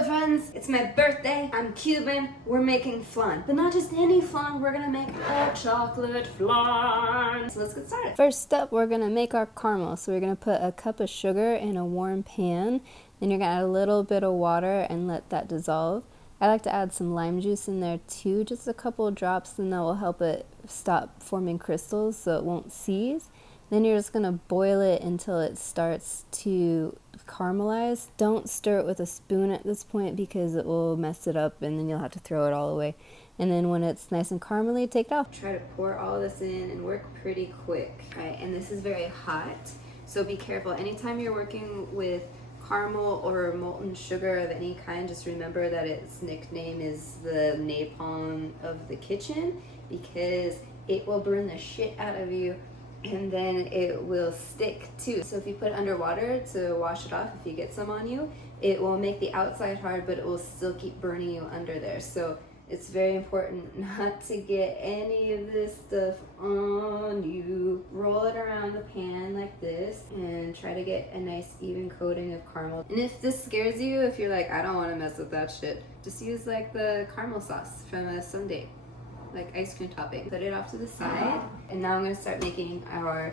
Hello friends, it's my birthday. I'm Cuban. We're making flan, but not just any flan. We're gonna make a chocolate flan. So let's get started. First up, we're gonna make our caramel. So we're gonna put a cup of sugar in a warm pan. Then you're gonna add a little bit of water and let that dissolve. I like to add some lime juice in there too, just a couple of drops, and that will help it stop forming crystals so it won't seize. Then you're just gonna boil it until it starts to caramelize. Don't stir it with a spoon at this point because it will mess it up and then you'll have to throw it all away. And then when it's nice and caramely, take it off. Try to pour all this in and work pretty quick, right? And this is very hot, so be careful. Anytime you're working with caramel or molten sugar of any kind, just remember that its nickname is the napalm of the kitchen because it will burn the shit out of you and then it will stick too. So if you put it under water to wash it off, if you get some on you, it will make the outside hard, but it will still keep burning you under there. So it's very important not to get any of this stuff on you. Roll it around the pan like this and try to get a nice even coating of caramel. And if this scares you, if you're like, I don't want to mess with that shit, just use like the caramel sauce from a sundae, like ice cream topping. Put it off to the side. And now I'm gonna start making our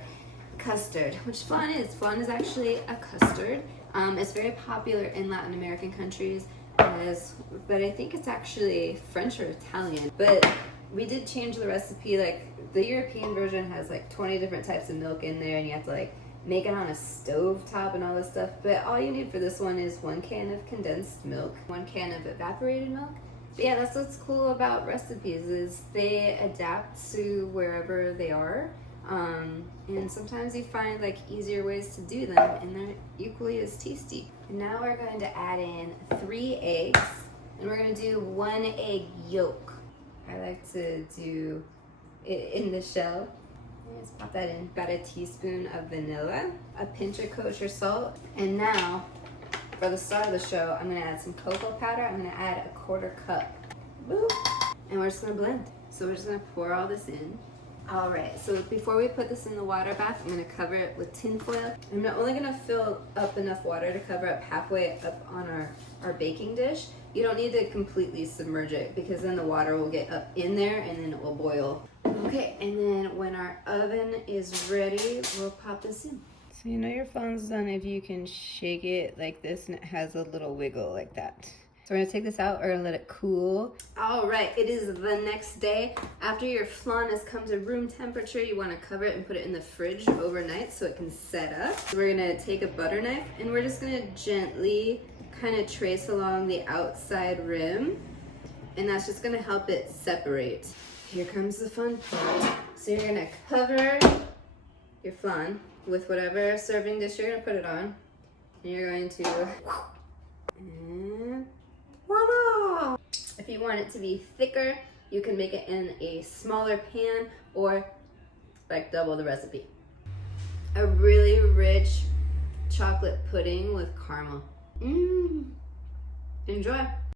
custard, which flan is. Flan is actually a custard. It's very popular in Latin American countries, but I think it's actually French or Italian. But we did change the recipe. Like the European version has like 20 different types of milk in there and you have to like make it on a stove top and all this stuff. But all you need for this one is 1 can of condensed milk, 1 can of evaporated milk. But yeah, that's what's cool about recipes is they adapt to wherever they are. And sometimes you find like easier ways to do them and they're equally as tasty. And now we're going to add in 3 eggs and we're going to do 1 egg yolk. I like to do it in the shell. Let's pop that in. About a teaspoon of vanilla, a pinch of kosher salt, and now for the start of the show, I'm gonna add some cocoa powder. I'm gonna add a 1/4 cup. Boop. And we're just gonna blend. So we're just gonna pour all this in. All right, so before we put this in the water bath, I'm gonna cover it with tin foil. I'm only gonna fill up enough water to cover up halfway up on our baking dish. You don't need to completely submerge it because then the water will get up in there and then it will boil. Okay, and then when our oven is ready, we'll pop this in. So you know your flan's done if you can shake it like this and it has a little wiggle like that. So we're gonna take this out, we're gonna let it cool. All right, it is the next day. After your flan has come to room temperature, you wanna cover it and put it in the fridge overnight so it can set up. So we're gonna take a butter knife and we're just gonna gently kind of trace along the outside rim, and that's just gonna help it separate. Here comes the fun part. So you're gonna cover your flan with whatever serving dish you're gonna put it on. And you're going to, and voila! If you want it to be thicker, you can make it in a smaller pan or like double the recipe. A really rich chocolate pudding with caramel. Enjoy.